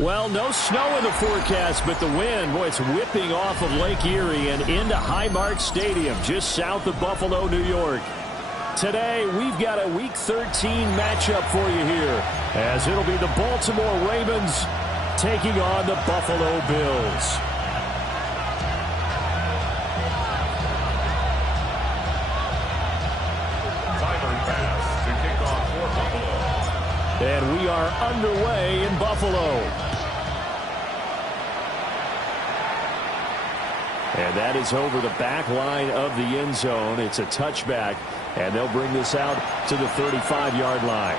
Well, no snow in the forecast, but the wind, boy, it's whipping off of Lake Erie and into Highmark Stadium, just south of Buffalo, New York. Today, we've got a Week 13 matchup for you here, as it'll be the Baltimore Ravens taking on the Buffalo Bills. And we are underway in Buffalo. And that is over the back line of the end zone. It's a touchback, and they'll bring this out to the 35-yard line.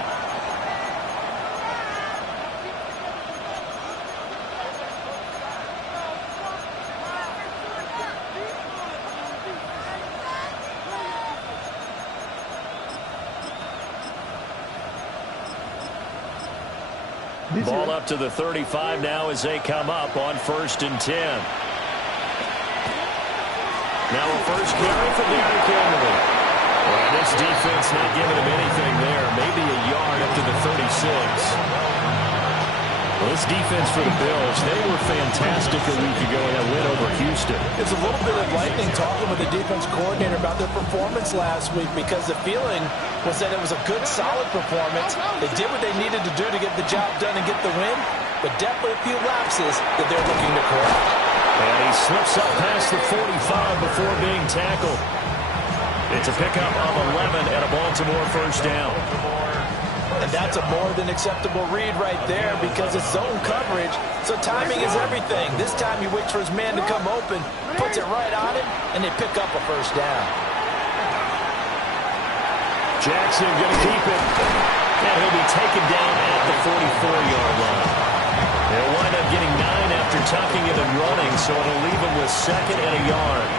Ball up to the 35 now as they come up on 1st and 10. Now a first carry for Derrick Henry. Well, this defense not giving him anything there. Maybe a yard up to the 36. Well, this defense for the Bills, they were fantastic a week ago in that win over Houston. It's a little bit of lightning talking with the defense coordinator about their performance last week, because the feeling was that it was a good, solid performance. They did what they needed to do to get the job done and get the win, but definitely a few lapses that they're looking to correct. And he slips up past the 45 before being tackled. It's a pickup of 11 and a Baltimore first down. And that's a more than acceptable read right there, because it's zone coverage, so timing is everything. This time he waits for his man to come open, puts it right on him, and they pick up a first down. Jackson going to keep it, and he'll be taken down at the 44-yard line. They'll wind up getting 9 after tucking it and running, so it'll leave him with 2nd and a yard.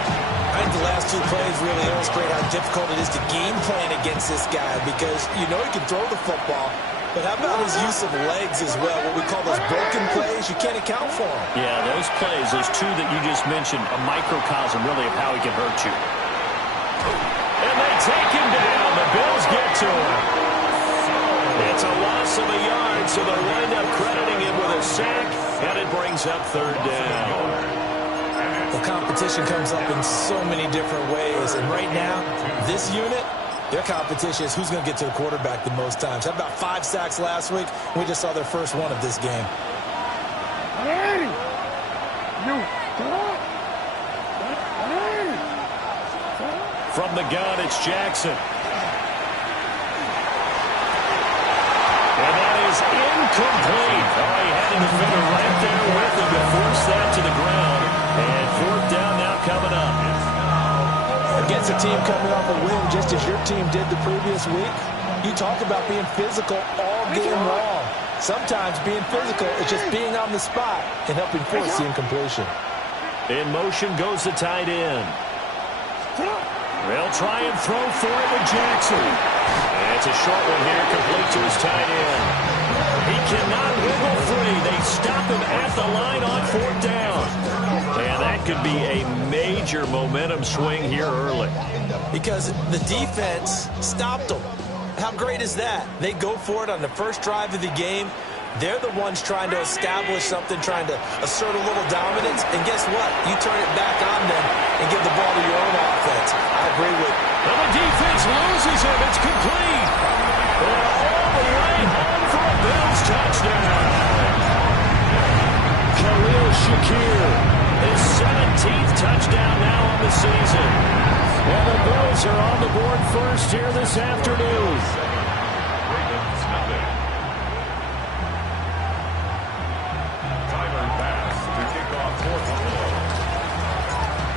I think the last 2 plays really illustrate how difficult it is to game plan against this guy, because you know he can throw the football, but how about his use of legs as well, what we call those broken plays? You can't account for them. Yeah, those plays, those 2 that you just mentioned, a microcosm really of how he can hurt you. And they take him down. The Bills get to him. It's a loss of a yard, so they'll wind up crediting him with a sack, and it brings up 3rd down. Well, competition comes up in so many different ways, and right now, this unit, their competition is who's going to get to the quarterback the most times. Had about 5 sacks last week. We just saw their first one of this game. From the gun, it's Jackson. And that is incomplete. Oh, he had a defender right there with him to force that to the ground. And 4th down now coming up. Against a team coming off a win just as your team did the previous week, you talk about being physical all game long. Sometimes being physical is just being on the spot and helping force the incompletion. In motion goes the tight end. They'll try and throw for it with Jackson. And it's a short one here, complete to his tight end. He cannot wiggle free. They stop him at the line on 4th down. And that could be a major momentum swing here early. Because the defense stopped them. How great is that? They go for it on the first drive of the game. They're the ones trying to establish something, trying to assert a little dominance. And guess what? You turn it back on them and give the ball to your own offense. I agree with you. Well, the defense loses him. It's complete. And all the way home for a Bills touchdown. Khalil Shakir, his 17th touchdown now on the season. And the Bills are on the board first here this afternoon.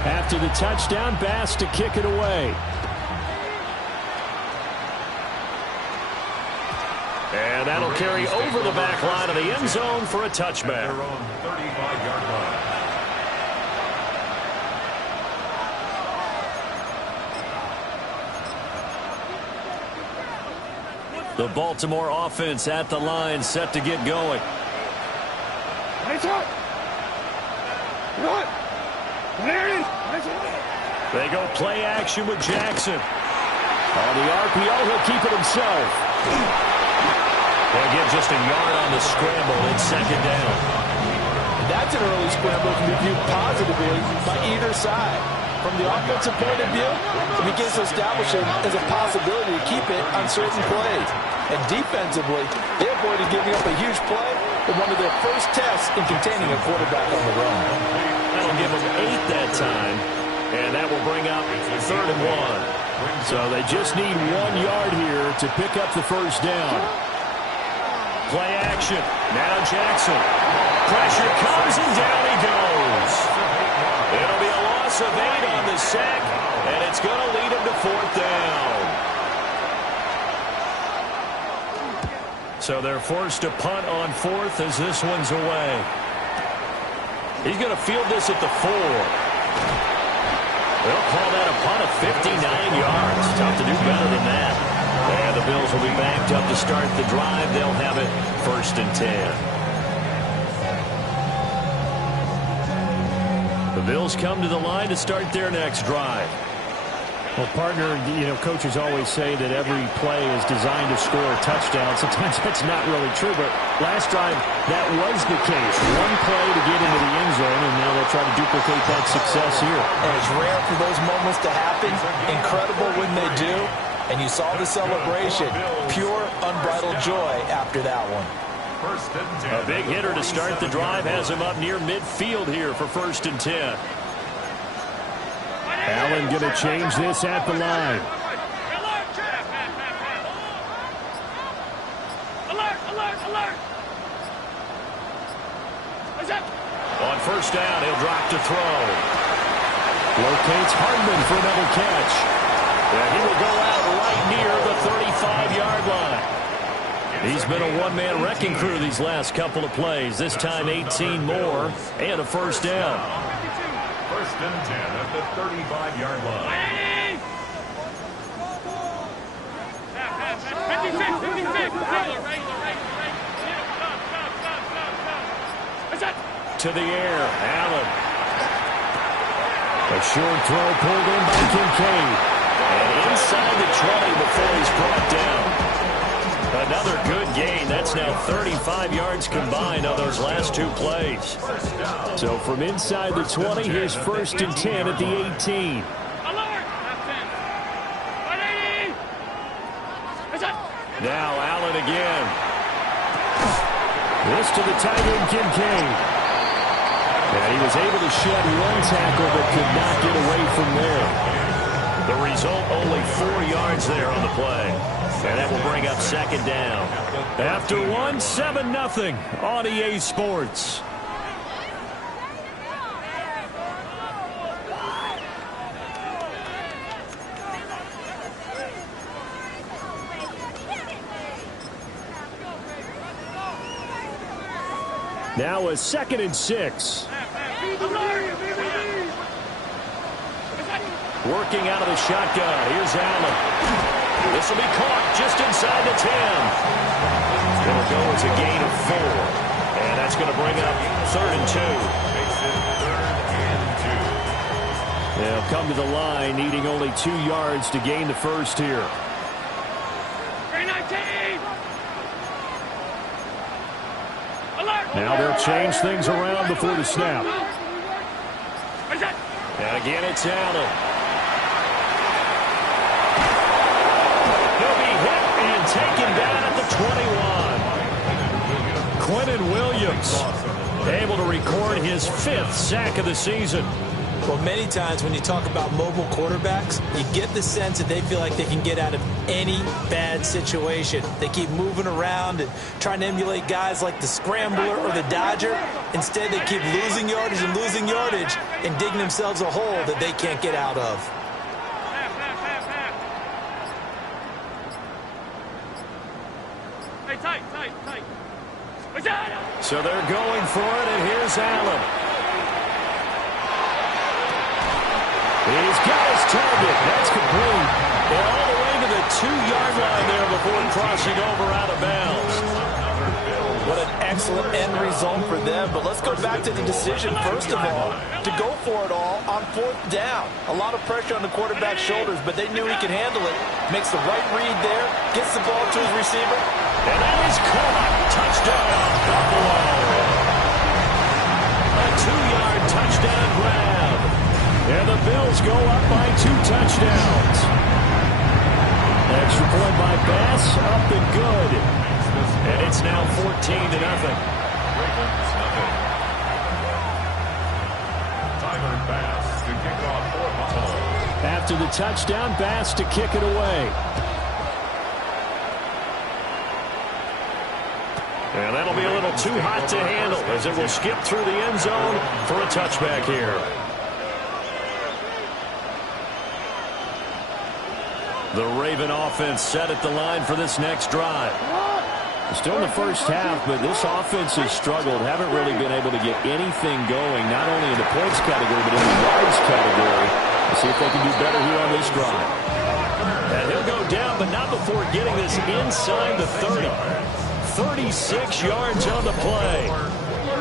After the touchdown, Bass to kick it away. And that'll carry over the back line of the end zone for a touchback. The Baltimore offense at the line, set to get going. They go play action with Jackson. On the RPO, he'll keep it himself. They'll get just a yard on the scramble in second down. That's an early scramble that can be viewed positively by either side. From the offensive point of view, it begins to establish it as a possibility to keep it on certain plays. And defensively, they avoided giving up a huge play in one of their first tests in containing a quarterback on the run. That'll give them 8 that time, and that will bring up 3rd and 1. So they just need 1 yard here to pick up the first down. Play action. Now Jackson. Pressure comes, and down he goes. It'll be a loss of 8 on the sack, and it's going to lead him to 4th down. So they're forced to punt on 4th as this one's away. He's going to field this at the 4. They'll call that a punt of 59 yards. Tough to do better than that. And the Bills will be backed up to start the drive. They'll have it 1st and 10. The Bills come to the line to start their next drive. Well, partner, coaches always say that every play is designed to score a touchdown. Sometimes that's not really true, but last drive, that was the case. 1 play to get into the end zone, and now they'll try to duplicate that success here. And it's rare for those moments to happen. Incredible when they do. And you saw the celebration. Pure, unbridled joy after that one. A big hitter to start the drive has him up near midfield here for 1st and 10. Allen going to change this at the line. On 1st down, he'll drop to throw. Locates Hardman for another catch. And he will go out right near the 35-yard line. He's been a one-man wrecking crew these last couple of plays. This time 18 more and a 1st down. 1st and 10 at the 35-yard line. 56. To the air, Allen. A short throw pulled in by Kincaid. And inside the 20 before he's brought down. Another good gain. That's now 35 yards combined on those last 2 plays. So from inside the 20, here's 1st and 10 at the 18. Now Allen again. This to the tight end, Kincaid. And he was able to shed 1 tackle but could not get away from there. The result, only 4 yards there on the play. And that will bring up 2nd down. After 1, 7-0 on EA Sports. Now a 2nd and 6. Working out of the shotgun. Here's Allen. This will be caught just inside the 10. It'll go as a gain of 4. And that's going to bring up 3rd and 2. They'll come to the line, needing only 2 yards to gain the first here. 319. Now they'll change things around before the snap. And again, it's Allen. He'll be hit and taken down at the 21. Quentin Williams able to record his 5th sack of the season. Well, many times when you talk about mobile quarterbacks, you get the sense that they feel like they can get out of any bad situation. They keep moving around and trying to emulate guys like the Scrambler or the Dodger. Instead, they keep losing yardage and digging themselves a hole that they can't get out of. Hey, tight. So they're going for it, and here's Allen. He's got his target. That's complete. And all the way to the 2-yard line there before crossing over out of bounds. What an excellent end result for them. But let's go back to the decision, first of all, to go for it all on 4th down. A lot of pressure on the quarterback's shoulders, but they knew he could handle it. Makes the right read there, gets the ball to his receiver, And that is caught. Touchdown, Buffalo. A 2-yard touchdown grab. And the Bills go up by 2 touchdowns. Extra point by Bass, up and good. And it's now 14-0. Ravens nothing. Tyler Bass to kick off for Buffalo. After the touchdown, Bass to kick it away. And that'll be a little too hot to handle as it will skip through the end zone for a touchback here. The Raven offense set at the line for this next drive. Still in the first half, but this offense has struggled. Haven't really been able to get anything going, not only in the points category, but in the yards category. Let's see if they can do better here on this drive. And he'll go down, but not before getting this inside the 30. 36 yards on the play.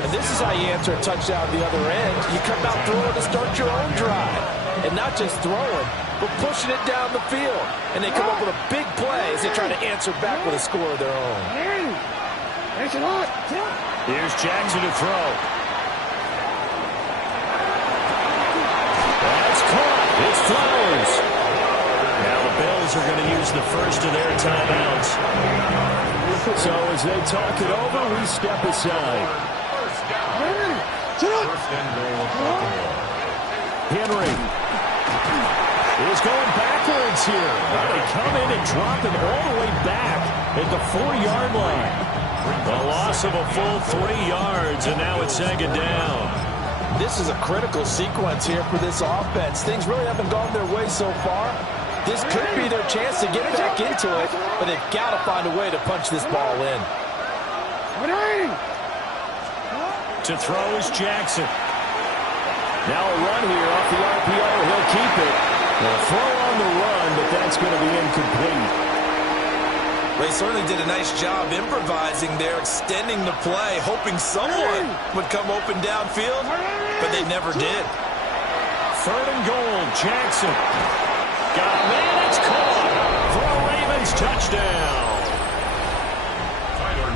And this is how you answer a touchdown at the other end. You come out throwing to start your own drive. And not just throwing, but pushing it down the field. And they come up with a big play as they try to answer back with a score of their own. Here's Jackson to throw. That's caught. It's Flowers. Now the Bills are going to use the first of their timeouts. So as they talk it over, we step aside. First and goal, Baltimore. Henry is going backwards here. They come in and drop it all the way back at the 4-yard line. A loss of a full 3 yards, and now it's second down. This is a critical sequence here for this offense. Things really haven't gone their way so far. This could be their chance to get back into it, but they've got to find a way to punch this ball in. To throw is Jackson. Now a run here off the RPO. He'll keep it. A throw on the run, but that's going to be incomplete. They certainly did a nice job improvising there, extending the play, hoping someone would come open downfield, but they never did. 3rd and goal, Jackson. Got a man, it's caught for a Ravens touchdown.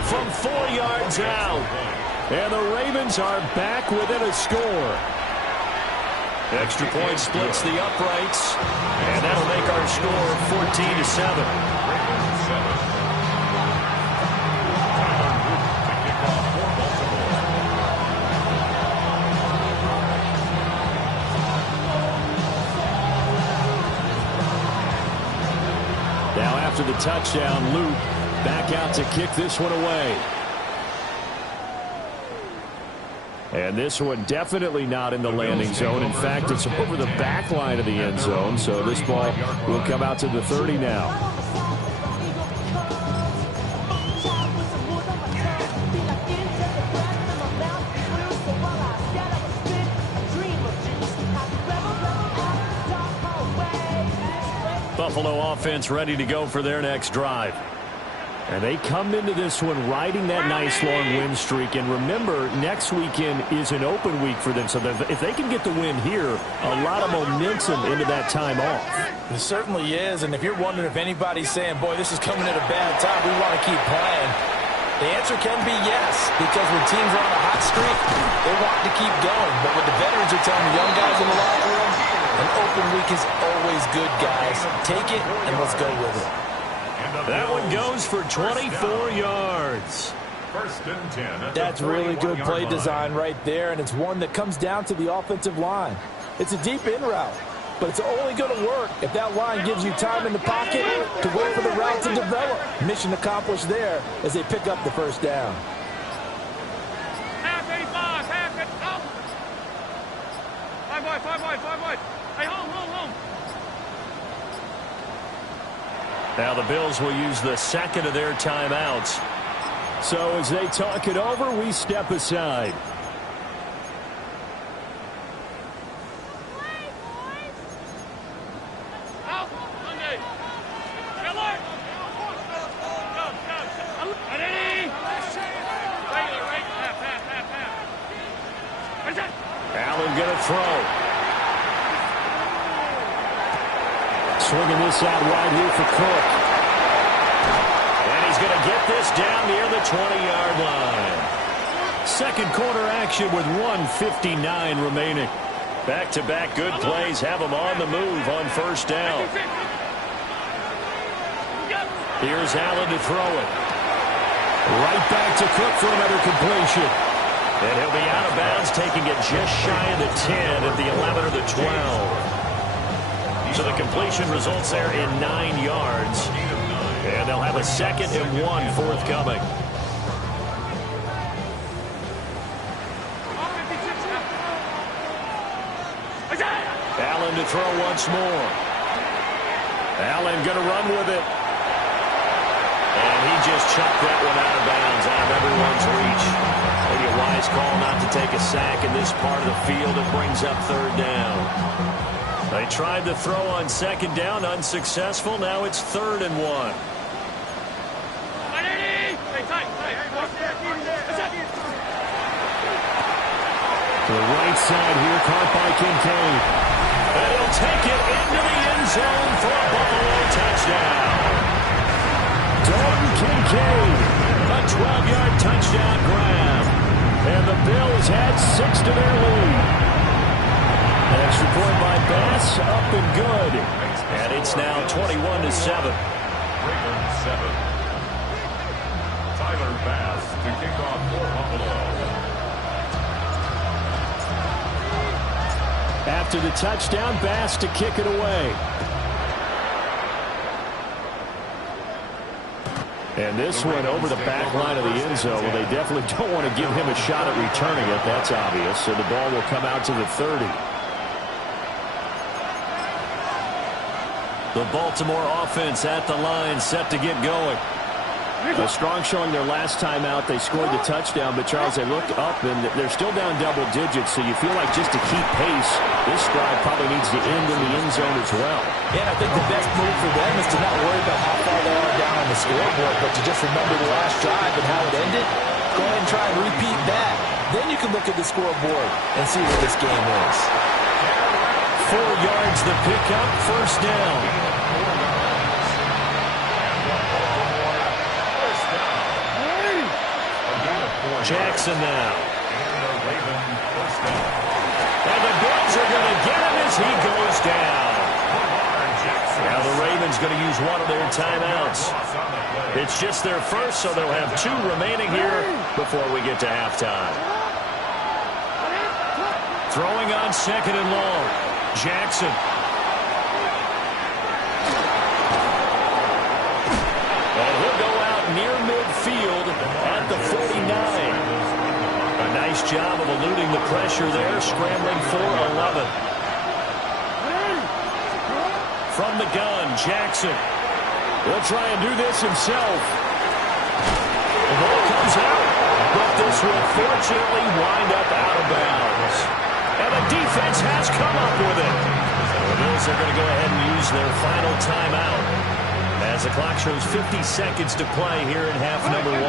From 4 yards out. And the Ravens are back within a score. Extra point splits the uprights. And that'll make our score 14-7. Now after the touchdown, Luke back out to kick this one away. And this one definitely not in the landing zone. In fact, it's over the back line of the end zone. So this ball will come out to the 30 now. Buffalo offense ready to go for their next drive. And they come into this one riding that nice long win streak. And remember, next weekend is an open week for them. So if they can get the win here, a lot of momentum into that time off. It certainly is. And if you're wondering if anybody's saying, boy, this is coming at a bad time, we want to keep playing, the answer can be yes. Because when teams are on a hot streak, they want to keep going. But what the veterans are telling the young guys in the locker room, an open week is always good, guys. Take it and let's go with it. That one goes for 24 yards. First and 10. That's really good play design right there, and it's one that comes down to the offensive line. It's a deep in route, but it's only going to work if that line gives you time in the pocket to wait for the route to develop. Mission accomplished there as they pick up the first down. Half 85, half 5 wide. Hey, home. Now the Bills will use the second of their timeouts. So as they talk it over, we step aside. Allen gonna throw. Swinging this out wide here for Cook. And he's he's going to get this down near the 20-yard line. Second quarter action with 1:59 remaining. Back-to-back good plays have him on the move on first down. Here's Allen to throw it. Right back to Cook for another completion. And he'll be out of bounds, taking it just shy of the 10 at the 11 or the 12. So the completion results there in 9 yards. And they'll have a 2nd and 1 forthcoming. Allen to throw once more. Allen going to run with it. And he just chucked that one out of bounds, out of everyone's reach. Maybe a wise call not to take a sack in this part of the field. It brings up 3rd down. They tried to throw on 2nd down, unsuccessful. Now it's 3rd and 1. To the right side here, caught by Kincaid. And he'll take it into the end zone for a Buffalo touchdown. Dalton Kincaid. A 12-yard touchdown grab. And the Bills had 6 to their lead. An extra point by Bass, up and good. And it's now 21-7. Ravens 7. Tyler Bass to kick off for Buffalo. After the touchdown, Bass to kick it away. And this one over the back line of the end zone. Well, they definitely don't want to give him a shot at returning it. That's obvious. So the ball will come out to the 30. The Baltimore offense at the line, set to get going. A strong showing their last time out. They scored the touchdown, but Charles, they look up and they're still down double digits, so you feel like just to keep pace, this drive probably needs to end in the end zone as well. Yeah, I think the best move for them is to not worry about how far they are down on the scoreboard, but to just remember the last drive and how it ended. Go ahead and try and repeat that. Then you can look at the scoreboard and see where this game is. 4 yards the pickup, 1st down. Jackson now. And the Bills are going to get him as he goes down. Now the Ravens going to use one of their timeouts. It's just their first, so they'll have 2 remaining here before we get to halftime. Throwing on 2nd and long. Jackson. And he'll go out near midfield at the 49. A nice job of eluding the pressure there, scrambling for 11. From the gun, Jackson. He'll try and do this himself. The ball comes out, but this will fortunately wind up out of bounds. And the defense has come up with it. The Bills are going to go ahead and use their final timeout as the clock shows 50 seconds to play here in half number 1.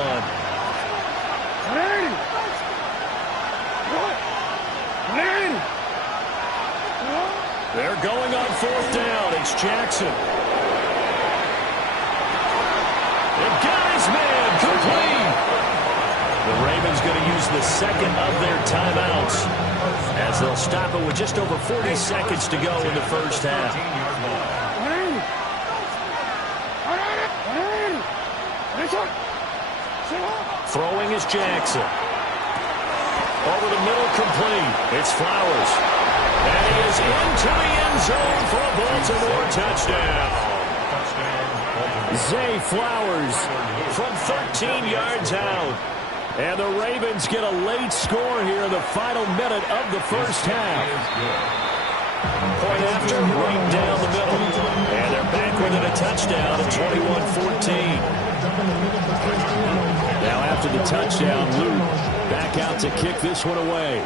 They're going on 4th down. It's Jackson. They've got his man complete. The Ravens going to use the 2nd of their timeouts as they'll stop it with just over 40 seconds to go in the first half. Throwing is Jackson. Over the middle, complete. It's Flowers. And he is into the end zone for a Baltimore touchdown. Zay Flowers from 13 yards out. And the Ravens get a late score here in the final minute of the first half. Point after, right down the middle. And they're back within a touchdown at 21-14. Now after the touchdown, Luke back out to kick this one away.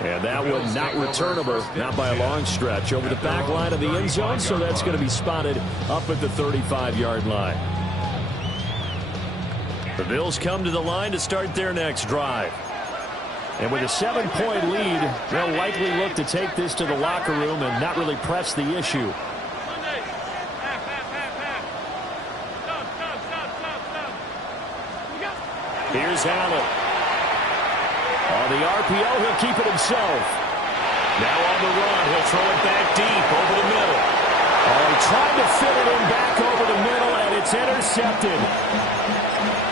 And that one not returnable, not by a long stretch, over the back line of the end zone, so that's going to be spotted up at the 35-yard line. The Bills come to the line to start their next drive. And with a 7-point lead, they'll likely look to take this to the locker room and not really press the issue. Here's Allen. On the RPO, he'll keep it himself. Now on the run, he'll throw it back deep over the middle. Oh, he tried to fit it in back over the middle, and it's intercepted.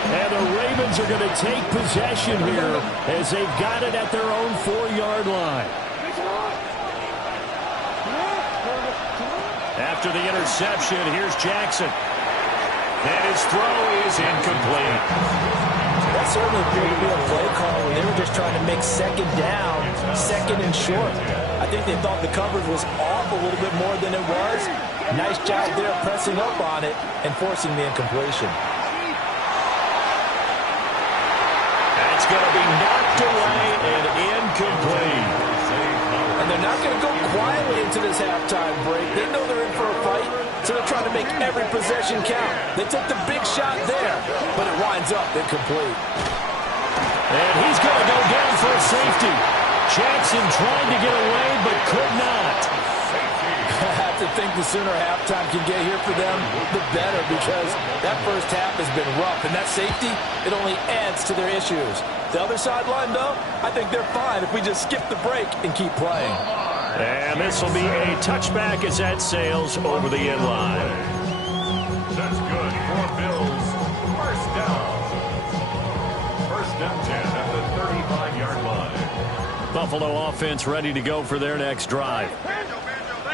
And the Ravens are going to take possession here as they've got it at their own 4-yard line. After the interception, here's Jackson. And his throw is incomplete. That certainly appeared to be a play call when they were just trying to make second down, second and short. I think they thought the coverage was off a little bit more than it was. Nice job there pressing up on it and forcing the incompletion. That's going to be knocked away and incomplete. And they're not going to go quietly into this halftime break. They know they're in for a fight, so they're trying to make every possession count. They took the big shot there, but it winds up incomplete. And he's going to go down for a safety. Jackson trying to get away, but could not. I have to think the sooner halftime can get here for them, the better, because that first half has been rough, and that safety, it only adds to their issues. The other sideline, though, I think they're fine if we just skip the break and keep playing. And this will be a touchback as that sails over the end line. That's good for Bills. First down. First and 10 at the 35-yard line. Buffalo offense ready to go for their next drive.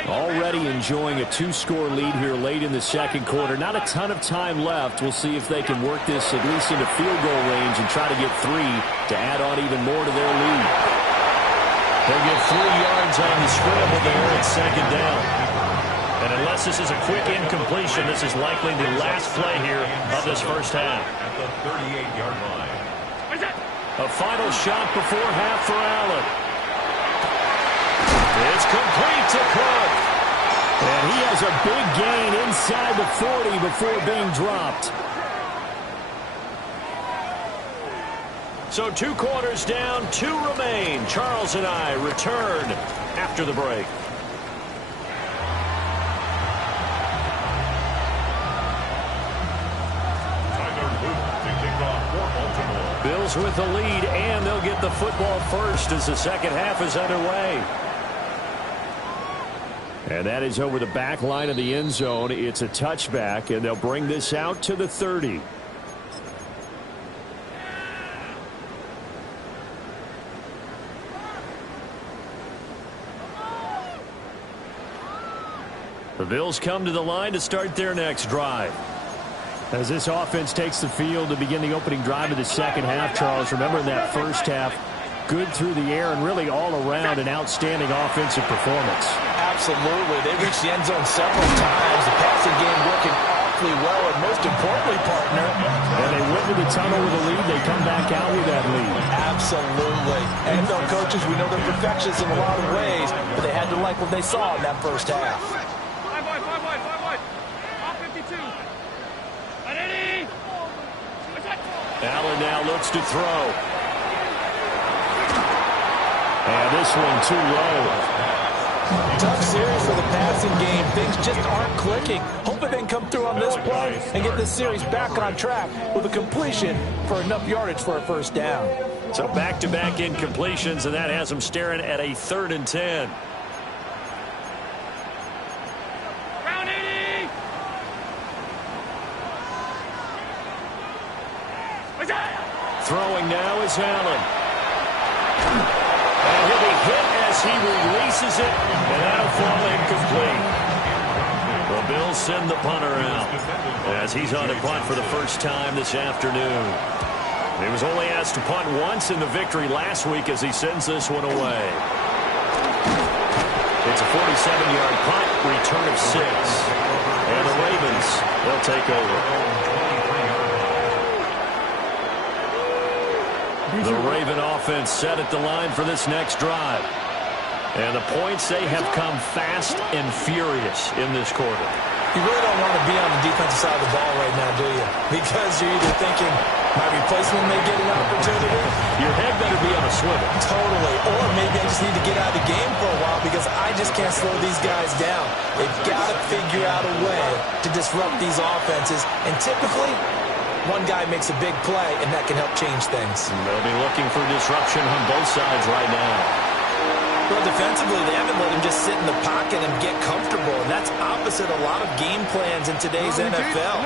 Already enjoying a 2-score lead here late in the second quarter. Not a ton of time left. We'll see if they can work this at least into field goal range and try to get 3 to add on even more to their lead. They'll get 3 yards on the scramble there at second down. And unless this is a quick incompletion, this is likely the last play here of this first half. At the 38-yard line. A final shot before half for Allen. It's complete to Cook. And he has a big gain inside the 40 before being dropped. So 2 quarters down, 2 remain. Charles and I return after the break. Bills with the lead, and they'll get the football first as the second half is underway. And that is over the back line of the end zone. It's a touchback, and they'll bring this out to the 30. The Bills come to the line to start their next drive. As this offense takes the field to begin the opening drive of the second half, Charles, remember in that first half, good through the air and really all around an outstanding offensive performance. Absolutely. They reached the end zone several times. The passing game working awfully well, and most importantly, partner, when they went to the tunnel with a lead, they come back out with that lead. Absolutely. NFL coaches, we know they're perfectionists in a lot of ways, but they had to like what they saw in that first half. 5 wide. Off 52. Allen now looks to throw. And this one too low. Tough series for the passing game. Things just aren't clicking. Hoping they can come through on this play and get this series back on track with a completion for enough yardage for a first down. So back-to-back incompletions, and that has them staring at a 3rd and 10. Round 80. Throwing now is Allen. And he'll be hit as he releases it, and that'll fall incomplete. The Bills send the punter out as he's on to punt for the first time this afternoon. He was only asked to punt once in the victory last week as he sends this one away. It's a 47-yard punt, return of 6. And the Ravens, they'll take over. The Raven offense set at the line for this next drive. And the points, they have come fast and furious in this quarter. You really don't want to be on the defensive side of the ball right now, do you? Because you're either thinking, my replacement may get an opportunity. Your head better be on a swivel. Totally. Or maybe I just need to get out of the game for a while because I just can't slow these guys down. They've got to figure out a way to disrupt these offenses. And typically, one guy makes a big play, and that can help change things. They'll be looking for disruption on both sides right now. Well, defensively, they haven't let him just sit in the pocket and get comfortable, and that's opposite a lot of game plans in today's NFL.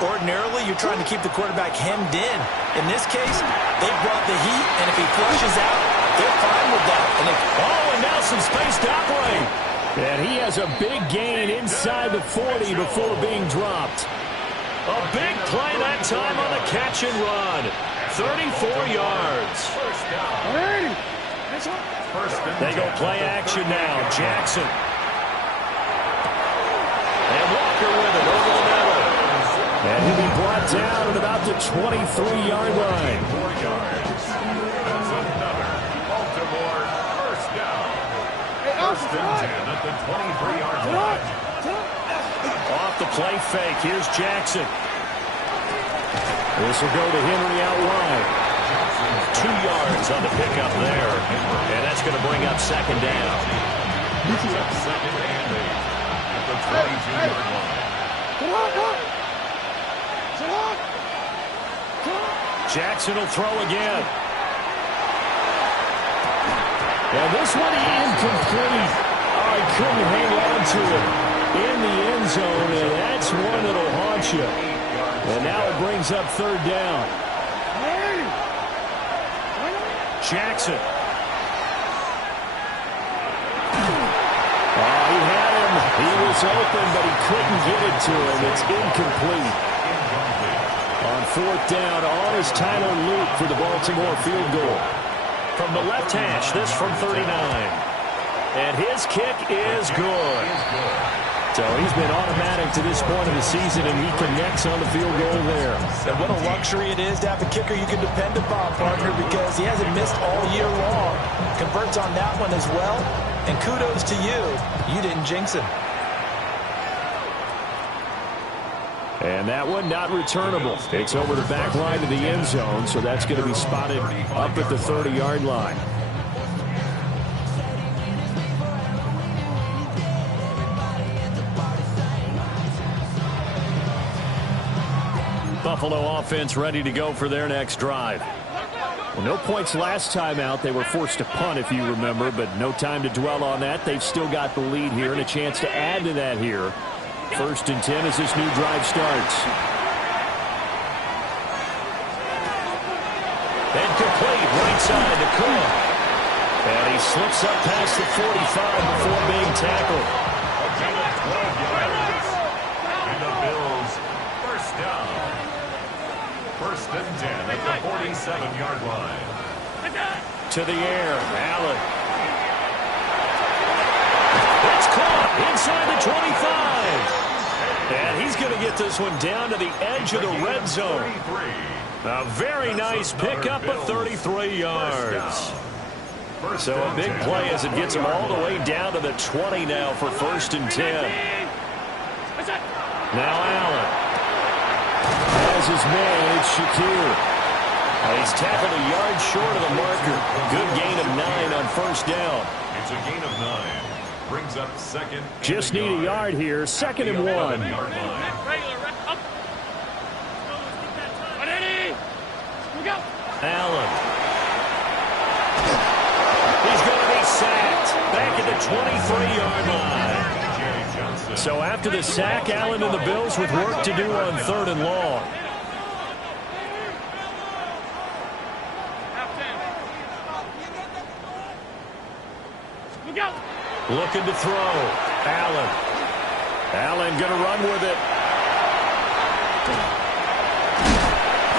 Ordinarily, you're trying to keep the quarterback hemmed in. In this case, they brought the heat, and if he flushes out, they're fine with that. And now some space to operate. And he has a big gain inside the 40 before being dropped. A big play that time on the catch and run. 34 yards. They go play action now. Jackson. And Walker with it over the middle. And he'll be brought down at about the 23-yard line. 4 yards. That's another Baltimore first down. First and 10 at the 23-yard line. Off the play fake. Here's Jackson. This will go to Henry out wide. 2 yards on the pickup there. And that's going to bring up second down. Second and 8 at the 22-yard line. Jackson will throw again. And this one incomplete. Oh, he couldn't hang on to it in the end zone, and that's one that'll haunt you. And now it brings up third down. Jackson. Oh, he had him. He was open, but he couldn't get it to him. It's incomplete. On fourth down, on is Tyler Luke for the Baltimore field goal. From the left hash, this from 39. And his kick is good. So he's been automatic to this point of the season, and he connects on the field goal there. And what a luxury it is to have a kicker you can depend upon, partner, because he hasn't missed all year long. Converts on that one as well. And kudos to you. You didn't jinx him. And that one not returnable. It's over the back line of the end zone, so that's going to be spotted up at the 30-yard line. Buffalo offense ready to go for their next drive. Well, no points last time out. They were forced to punt, if you remember, but no time to dwell on that. They've still got the lead here and a chance to add to that here. First and 10 as this new drive starts. And complete, right side to Cook. And he slips up past the 45 before being tackled. And the Bills first down. First and 10 at the 47-yard line. To the air, Allen. It's caught inside the 25. And he's going to get this one down to the edge of the red zone. A very nice pickup of 33 yards. So a big play as it gets him all the way down to the 20 now for first and 10. Now Allen has his man. It's Shakir. He's tackled a yard short of the marker. Good gain of 9 on first down. It's a gain of 9. Brings up second. Just need a yard here. Second and 1. Allen. He's going to be sacked back at the 23-yard line. So after the sack, Allen and the Bills with work to do on third and long. Looking to throw. Allen. Allen going to run with it.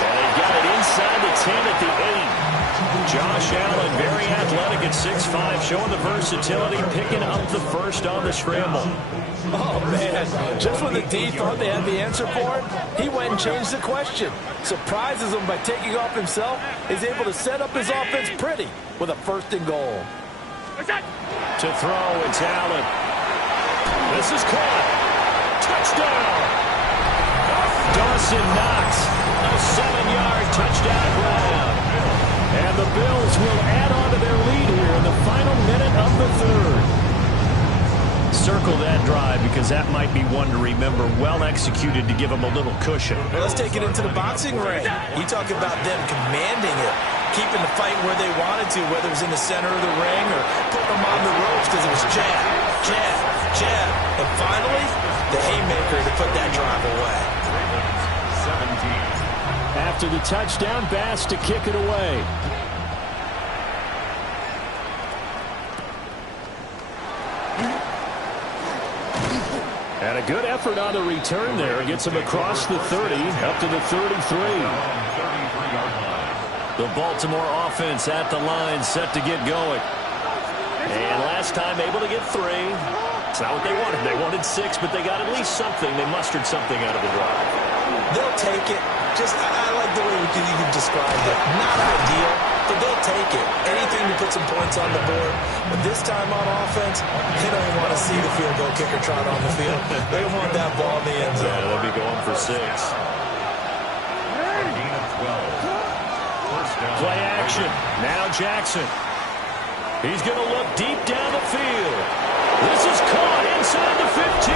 And they got it inside the 10 at the 8. Josh Allen, very athletic at 6'5", showing the versatility, picking up the first on the scramble. Oh, man. Just when the D thought they had the answer for it, he went and changed the question. Surprises him by taking off himself. Is able to set up his offense pretty with a first and goal. To throw, it's Allen. This is caught. Touchdown. Dawson Knox. A 7-yard touchdown grab. And the Bills will add on to their lead here in the final minute of the third. Circle that drive because that might be one to remember. Well executed to give them a little cushion. Well, let's take it into the boxing ring. You talk about them commanding it, keeping the fight where they wanted to, whether it was in the center of the ring or putting them on the ropes because it was jab, jab, jab. And finally, the haymaker to put that drive away. 17. After the touchdown, Bass to kick it away. And a good effort on the return there. Gets him across the 30, up to the 33. The Baltimore offense at the line, set to get going. And last time able to get 3. It's not what they wanted. They wanted 6, but they got at least something. They mustered something out of the drive. They'll take it. I like the way you described it. Not ideal, but they'll take it. Anything to put some points on the board. But this time on offense, they don't even want to see the field goal kicker trot on the field. They want that ball in the end zone. Yeah, they'll be going for 6. Play action. Now Jackson. He's going to look deep down the field. This is caught inside the 15.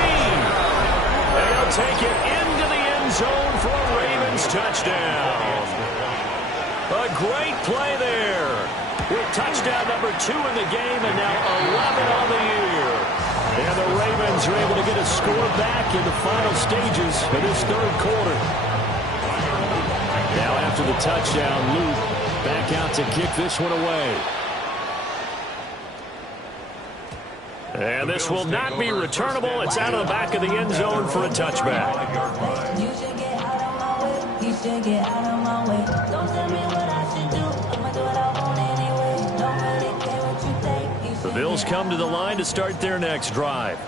And they'll take it into the end zone for a Ravens touchdown. A great play there. With touchdown number 2 in the game and now 11 on the year. And the Ravens are able to get a score back in the final stages of this third quarter. Now after the touchdown, Luke back out to kick this one away. And this will not be returnable. It's out of the back of the end zone for a touchback. You should get out of my way. You should get out of my way. Don't tell me what I should do. I'ma do what I want anyway. Don't really care what you think. The Bills come to the line to start their next drive.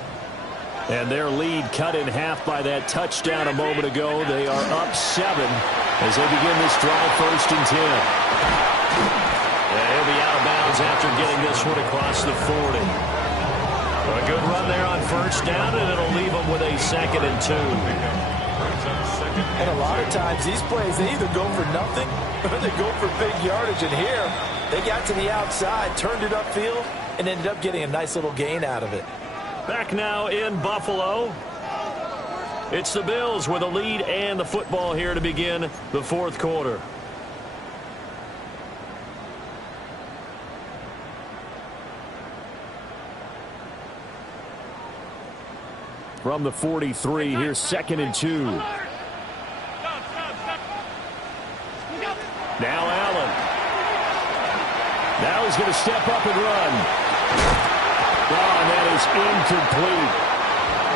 And their lead cut in half by that touchdown a moment ago. They are up 7 as they begin this drive, 1st and 10. And he'll be out of bounds after getting this one across the 40. A good run there on 1st down, and it'll leave them with a 2nd and 2. And a lot of times these plays, they either go for nothing or they go for big yardage. And here, they got to the outside, turned it upfield, and ended up getting a nice little gain out of it. Back now in Buffalo. It's the Bills with a lead and the football here to begin the 4th quarter. From the 43, here's 2nd and 2. Now Allen. Now he's going to step up and run. Oh, and that is incomplete.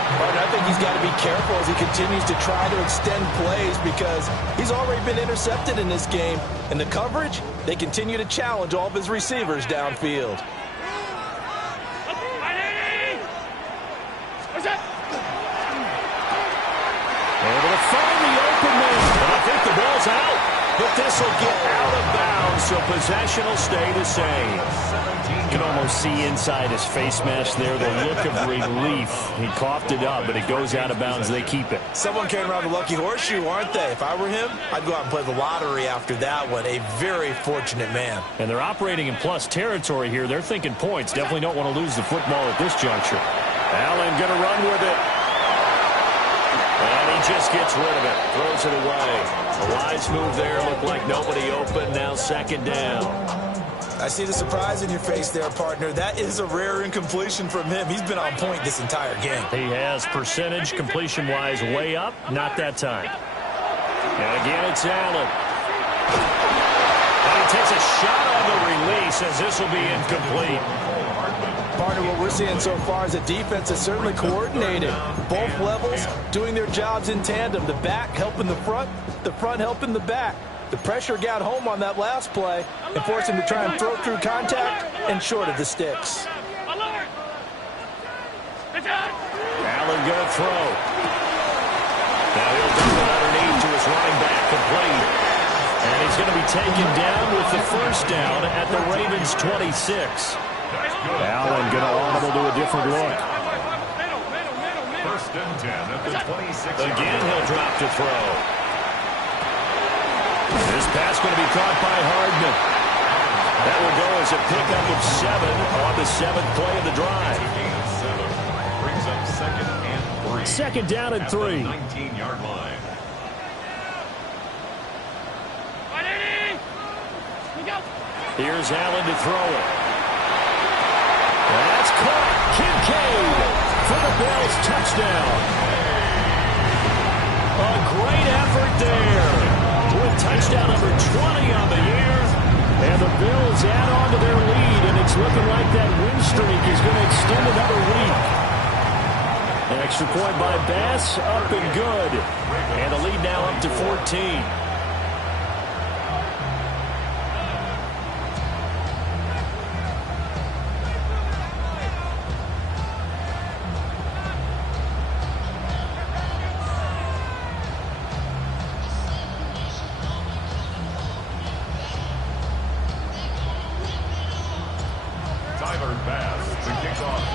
I think he's got to be careful as he continues to try to extend plays because he's already been intercepted in this game. And the coverage, they continue to challenge all of his receivers downfield. Able to find the open man. And I think the ball's out. But this will get out of bounds, so possession will stay the same. You can almost see inside his face mask there the look of relief. He coughed it up, but it goes out of bounds. They keep it. Someone came around the lucky horseshoe, aren't they? If I were him, I'd go out and play the lottery after that one. A very fortunate man. And they're operating in plus territory here. They're thinking points. Definitely don't want to lose the football at this juncture. Allen going to run with it. And he just gets rid of it. Throws it away. A wise move there. Looked like nobody open. Now 2nd down. I see the surprise in your face there, partner. That is a rare incompletion from him. He's been on point this entire game. He has percentage completion-wise way up. Not that time. And again, it's Allen. And he takes a shot on the release as this will be incomplete. Partner, what we're seeing so far is a defense that's certainly coordinated. Both levels doing their jobs in tandem. The back helping the front helping the back. The pressure got home on that last play and forced him to try and throw through contact and short of the sticks. Allen going to throw. Now he'll dump it underneath to his running back, complete. And he's going to be taken down with the 1st down at the Ravens 26. Allen going to audible to a different look. 1st and 10 at the 26. Again, he'll drop to throw. This pass going to be caught by Hardman. That will go as a pickup of 7 on the 7th play of the drive. Second down and 3. 19-yard line. Here's Allen to throw it. That's caught. Kincaid for the Bills touchdown. A great effort there with touchdown number 20 on the year. And the Bills add on to their lead, and it's looking like that win streak is going to extend another week. An extra point by Bass, up and good. And the lead now up to 14.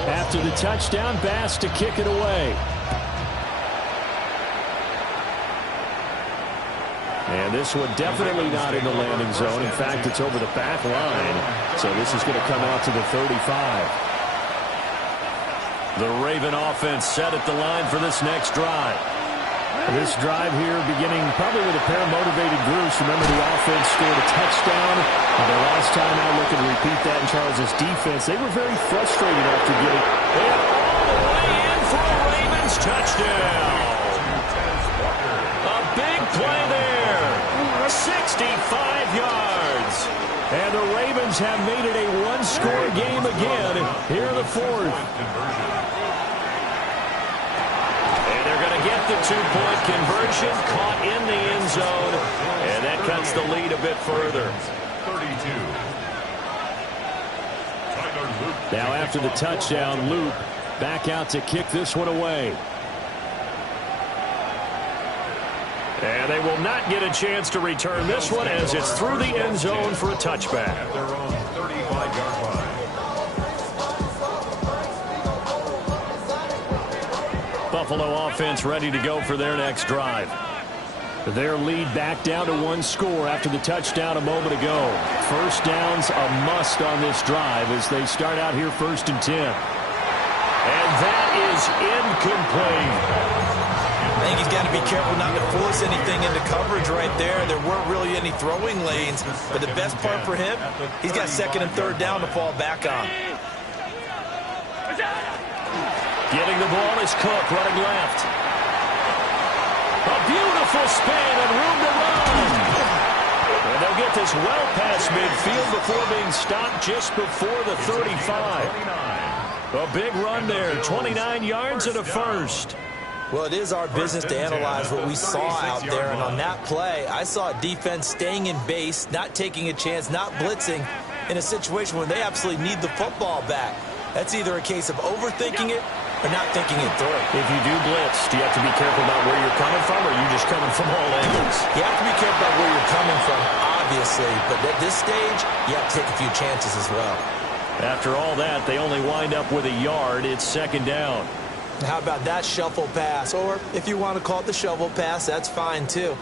After the touchdown, Bass to kick it away. And this one definitely not in the landing zone. In fact, it's over the back line. So this is going to come out to the 35. The Raven offense set at the line for this next drive. This drive here beginning probably with a pair of motivated groups. Remember, the offense scored a touchdown. And the last time out, looking to repeat that in Charles' defense, they were very frustrated after getting it all the way in for a Ravens touchdown. A big play there. 65 yards. And the Ravens have made it a one-score game again here in the fourth. Get the two-point conversion, caught in the end zone, and that cuts the lead a bit further. 32. Now after the touchdown, Luke back out to kick this one away. And they will not get a chance to return this one as it's through the end zone for a touchback. At their own 35-yard line. Buffalo offense ready to go for their next drive. Their lead back down to one score after the touchdown a moment ago. First down's a must on this drive as they start out here 1st and 10. And that is incomplete. I think he's got to be careful not to force anything into coverage right there. There weren't really any throwing lanes, but the best part for him, he's got 2nd and 3rd down to fall back on. Getting the ball is Cook, running left. A beautiful spin and room to run. And they'll get this well past midfield before being stopped just before the 35. A big run there, 29 yards and a first. Well, it is our business to analyze what we saw out there, and on that play, I saw a defense staying in base, not taking a chance, not blitzing, in a situation where they absolutely need the football back. That's either a case of overthinking it or not thinking it through. If you do blitz, do you have to be careful about where you're coming from, or are you just coming from all angles? You have to be careful about where you're coming from, obviously, but at this stage, you have to take a few chances as well. After all that, they only wind up with a yard. It's 2nd down. How about that shuffle pass? Or if you want to call it the shovel pass, that's fine too.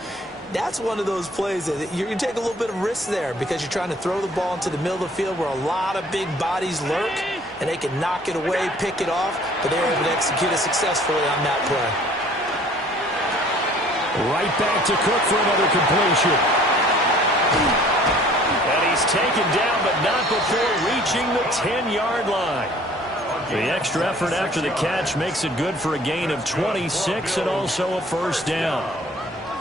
That's one of those plays that you're going to take a little bit of risk there because you're trying to throw the ball into the middle of the field where a lot of big bodies lurk, and they can knock it away, pick it off, but they were able to execute it successfully on that play. Right back to Cook for another completion. And he's taken down, but not before reaching the 10-yard line. The extra effort after the catch makes it good for a gain of 26 and also a first down.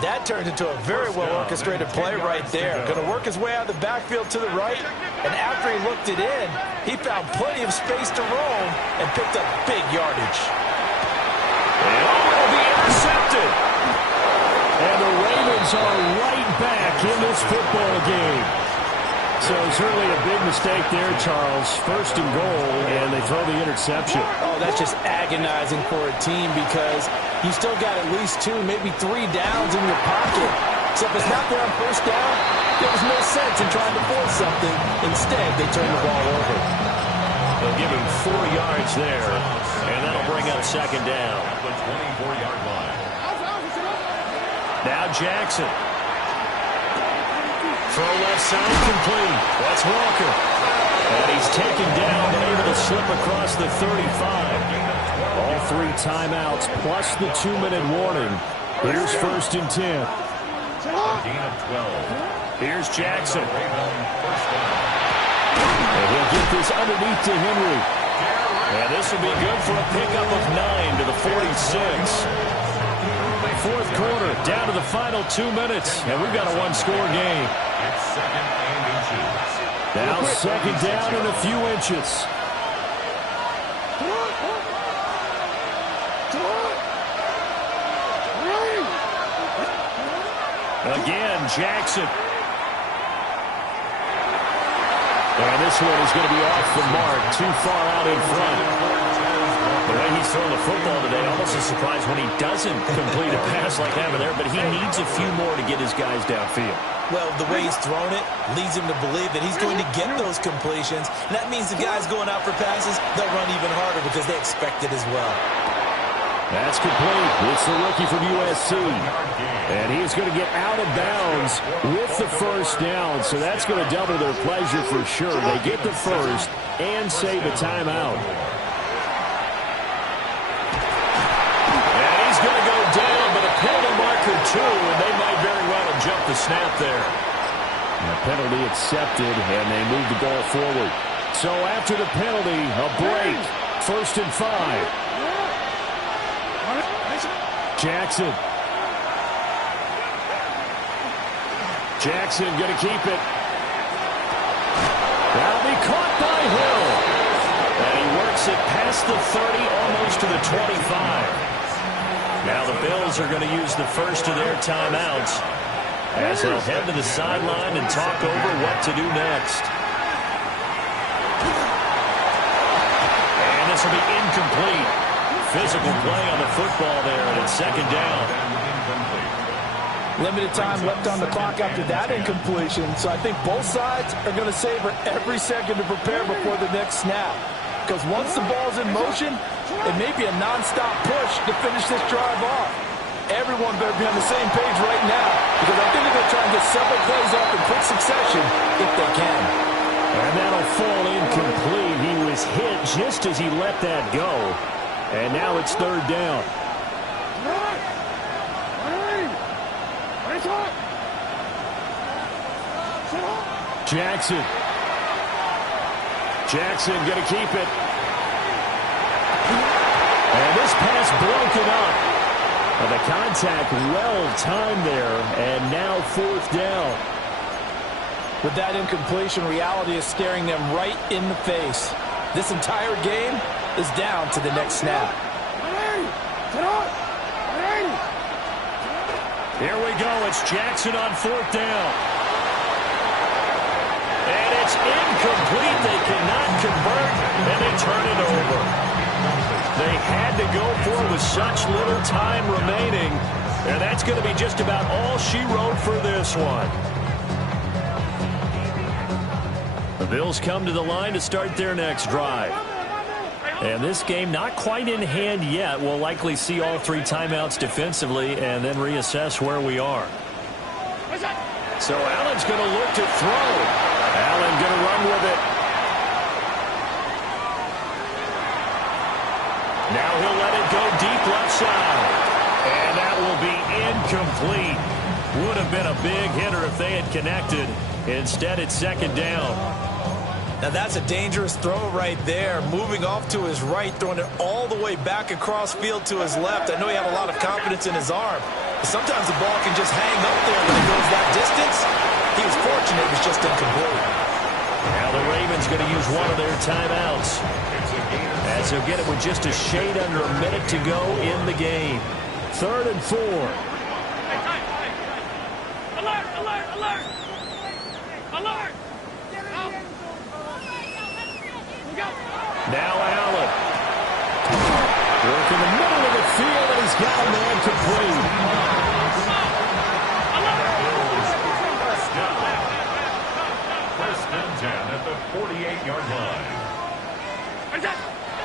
That turned into a very well-orchestrated play right there. Going to work his way out of the backfield to the right, and after he looked it in, he found plenty of space to roam and picked up big yardage. And will be intercepted. And the Ravens are right back in this football game. So certainly a big mistake there, Charles. 1st and goal, and they throw the interception. Oh, that's just agonizing for a team because you still got at least 2, maybe 3 downs in your pocket. So if it's not there on 1st down, there was no sense in trying to force something. Instead, they turn the ball over. They'll give him 4 yards there, and that'll bring up 2nd down. At the 24-yard line. Now Jackson. Throw left side complete. That's Walker. And he's taken down, but able to slip across the 35. All 3 timeouts plus the 2-minute warning. Here's 1st and 10. Gain of 12. Here's Jackson. And he'll get this underneath to Henry. And this will be good for a pickup of 9 to the 46. 4th quarter, down to the final 2 minutes. And we've got a 1-score game. It's 2nd and inches. Now 2nd down and a few inches. Again, Jackson. And this one is going to be off the mark, too far out in front. The way he's throwing the football today, almost a surprise when he doesn't complete a pass like that there, but he needs a few more to get his guys downfield. Well, the way he's thrown it leads him to believe that he's going to get those completions. And that means the guys going out for passes, they'll run even harder because they expect it as well. That's complete. It's the rookie from USC. And he's going to get out of bounds with the 1st down. So that's going to double their pleasure for sure. They get the 1st and save a timeout. And he's going to go down, but a penalty marker too, and they might very well have jumped the snap there. And the penalty accepted, and they move the ball forward. So after the penalty, a break. 1st and 5. Jackson. Jackson going to keep it. That'll be caught by Hill. And he works it past the 30, almost to the 25. Now the Bills are going to use the 1st of their timeouts as they'll head to the sideline and talk over what to do next. And this will be incomplete. Physical play on the football there, and it's 2nd down. Limited time left on the clock after that incompletion, so I think both sides are going to savor every second to prepare before the next snap. Because once the ball's in motion, it may be a nonstop push to finish this drive off. Everyone better be on the same page right now, because I think they're going to try and get several plays off in quick succession if they can. And that'll fall incomplete. He was hit just as he let that go. And now it's 3rd down. Jackson. Jackson going to keep it. And this pass broken up. And the contact well timed there. And now 4th down. With that incompletion, reality is staring them right in the face. This entire game is down to the next snap. Here we go. It's Jackson on 4th down. And it's incomplete. They cannot convert, and they turn it over. They had to go for it with such little time remaining, and that's going to be just about all she wrote for this one. The Bills come to the line to start their next drive. And this game not quite in hand yet. We'll likely see all 3 timeouts defensively and then reassess where we are. So Allen's going to look to throw. Allen going to run with it. Now he'll let it go deep left side. And that will be incomplete. Would have been a big hitter if they had connected. Instead, it's 2nd down. Now that's a dangerous throw right there. Moving off to his right, throwing it all the way back across field to his left. I know he had a lot of confidence in his arm. But sometimes the ball can just hang up there when it goes that distance. He was fortunate it was just incomplete. Now the Ravens going to use one of their timeouts, as they'll get it with just a shade under a minute to go in the game. 3rd and 4. Alert! Alert! Alert! Alert! Now Allen. Work in the middle of the field, and he's got a man complete. First and 10 at the 48-yard line.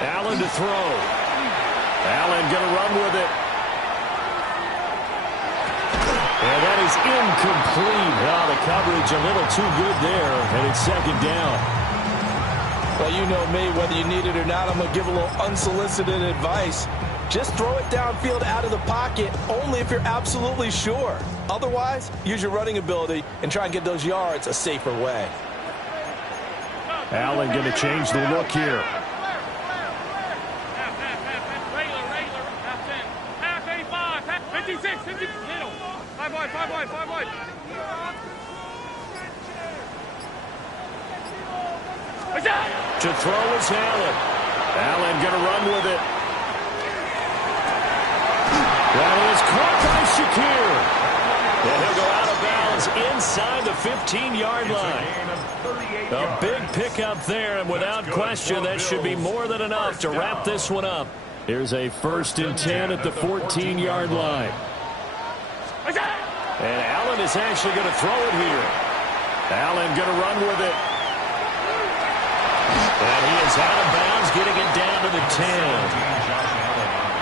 Allen to throw. Allen going to run with it. And that is incomplete. Oh, the coverage a little too good there, and it's 2nd down. Well, you know me, whether you need it or not, I'm going to give a little unsolicited advice. Just throw it downfield out of the pocket only if you're absolutely sure. Otherwise, use your running ability and try and get those yards a safer way. Allen going to change the look here. Half 85, 56, 50, middle. 5 wide, 5 wide, 5 wide. To throw is Allen. Allen going to run with it. That is caught by Shakir. And he'll go out of bounds inside the 15-yard line. A big pickup there, and without question, that should be more than enough to wrap this one up. Here's a 1st and 10 at the 14-yard line. And Allen is actually going to throw it here. Allen going to run with it. And he is out of bounds, getting it down to the 10.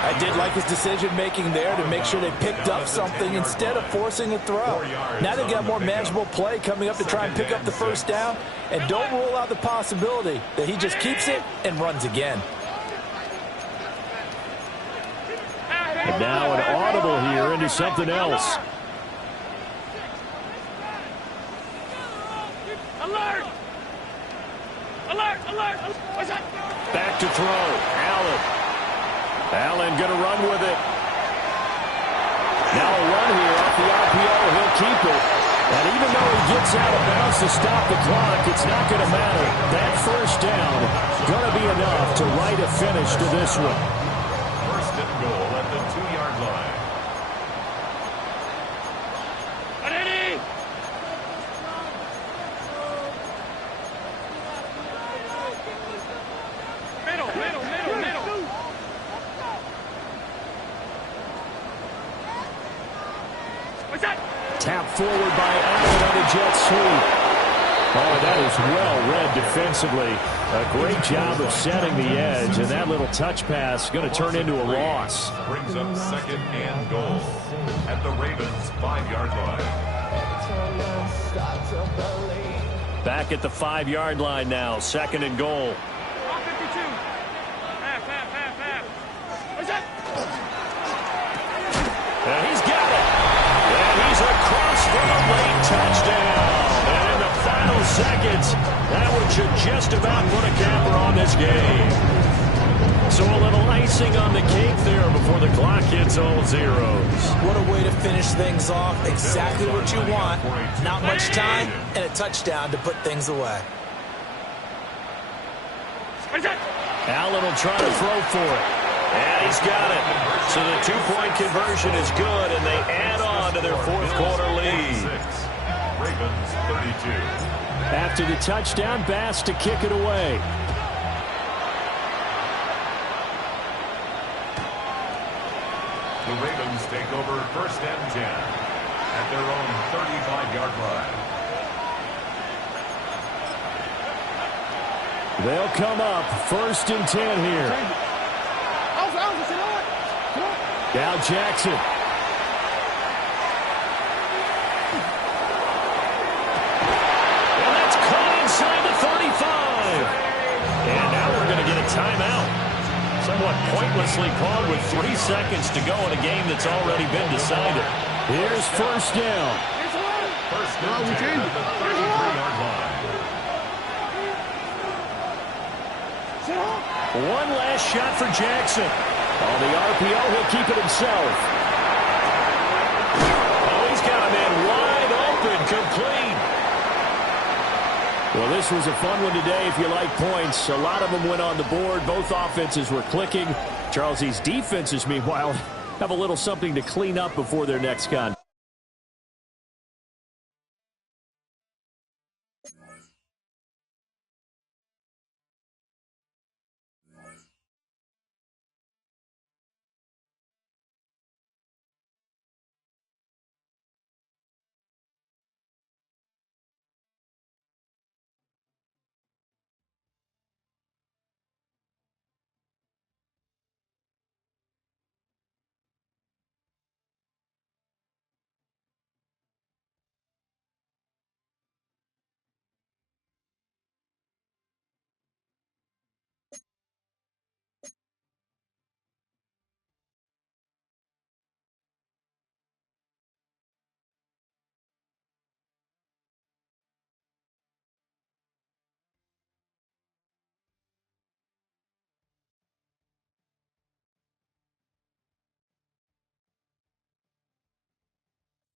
I did like his decision-making there to make sure they picked up something instead of forcing a throw. Now they've got more manageable play coming up to try and pick up the 1st down. And don't rule out the possibility that he just keeps it and runs again. And now an audible here into something else. Alert! Alert! Alert! What's that? Back to throw. Allen. Allen going to run with it. Now a run here off the RPO. He'll keep it. And even though he gets out of bounds to stop the clock, it's not going to matter. That 1st down going to be enough to write a finish to this one. 1st and goal at the 2-yard line. Ready? Middle, middle, middle, middle. What's that? Tap forward by Allen on a jet sweep. Oh, that is well read defensively. A great job of setting the edge, and that little touch pass going to turn into a loss. Brings up 2nd and goal at the Ravens' 5-yard line. Back at the 5-yard line now, 2nd and goal. 52. Half. What's that? And he's got it. And he's across for a late touchdown. And in the final seconds, that one should just about put a capper on this game. So a little icing on the cake there before the clock hits all zeros. What a way to finish things off. Exactly what you want. Not much time and a touchdown to put things away. Allen will try to throw for it. And he's got it. So the 2-point conversion is good, and they add on to their 4th quarter lead. Ravens 32. After the touchdown, Bass to kick it away. The Ravens take over 1st and 10 at their own 35-yard line. They'll come up 1st and 10 here. Now Jackson. And that's caught inside the 35. And now we're going to get a timeout. Somewhat pointlessly called with 3 seconds to go in a game that's already been decided. Here's 1st down. 1st and 10 at the 33-yard line. One last shot for Jackson. On the RPO, he'll keep it himself. Oh, he's got a man wide open, complete. Well, this was a fun one today if you like points. A lot of them went on the board. Both offenses were clicking. Charles, these defenses, meanwhile, have a little something to clean up before their next contest.